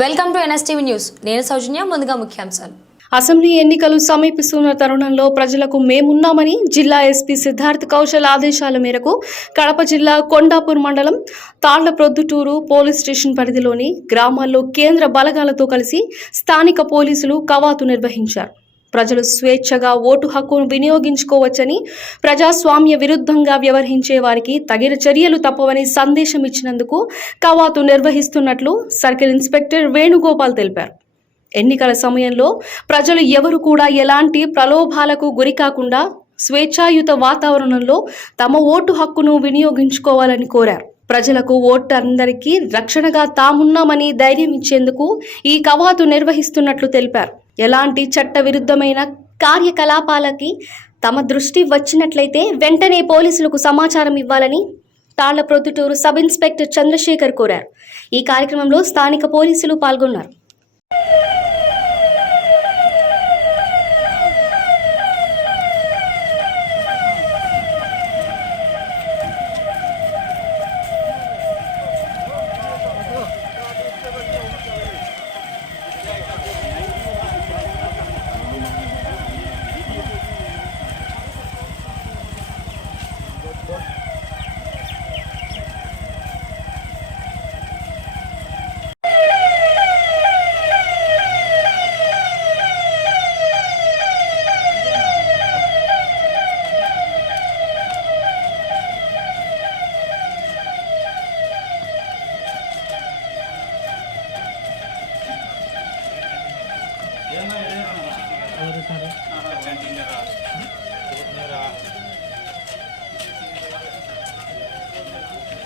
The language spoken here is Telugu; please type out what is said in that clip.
Welcome to NSTV news. నేను సౌజన్య. ముందుగా ముఖ్యాంశాలు. అసెంబ్లీ ఎన్నికలు సమీపిస్తున్న తరుణంలో ప్రజలకు మేమున్నామని జిల్లా ఎస్పీ సిద్ధార్థ్ కౌశల్ ఆదేశాల మేరకు కడప జిల్లా కొండాపూర్ మండలం తాళ్లప్రొద్దుటూరు పోలీస్ స్టేషన్ పరిధిలోని గ్రామాల్లో కేంద్ర బలగాలతో కలిసి స్థానిక పోలీసులు కవాతు నిర్వహించారు. ప్రజలు స్వేచ్ఛగా ఓటు హక్కును వినియోగించుకోవచ్చని, ప్రజాస్వామ్య విరుద్ధంగా వ్యవహరించే వారికి తగిన చర్యలు తప్పవని సందేశం ఇచ్చినందుకు కవాతు నిర్వహిస్తున్నట్లు సర్కిల్ ఇన్స్పెక్టర్ వేణుగోపాల్ తెలిపారు. ఎన్నికల సమయంలో ప్రజలు ఎవరు కూడా ఎలాంటి ప్రలోభాలకు గురికాకుండా స్వేచ్ఛాయుత వాతావరణంలో తమ ఓటు హక్కును వినియోగించుకోవాలని కోరారు. ప్రజలకు ఓటర్లందరికీ రక్షణగా తామున్నామని ధైర్యం ఇచ్చేందుకు ఈ కవాతు నిర్వహిస్తున్నట్లు తెలిపారు. ఎలాంటి చట్ట విరుద్ధమైన కార్యకలాపాలకి తమ దృష్టి వచ్చినట్లయితే వెంటనే పోలీసులకు సమాచారం ఇవ్వాలని తాళ్లప్రొద్దుటూరు సబ్ ఇన్స్పెక్టర్ చంద్రశేఖర్ కోరారు. ఈ కార్యక్రమంలో స్థానిక పోలీసులు పాల్గొన్నారు.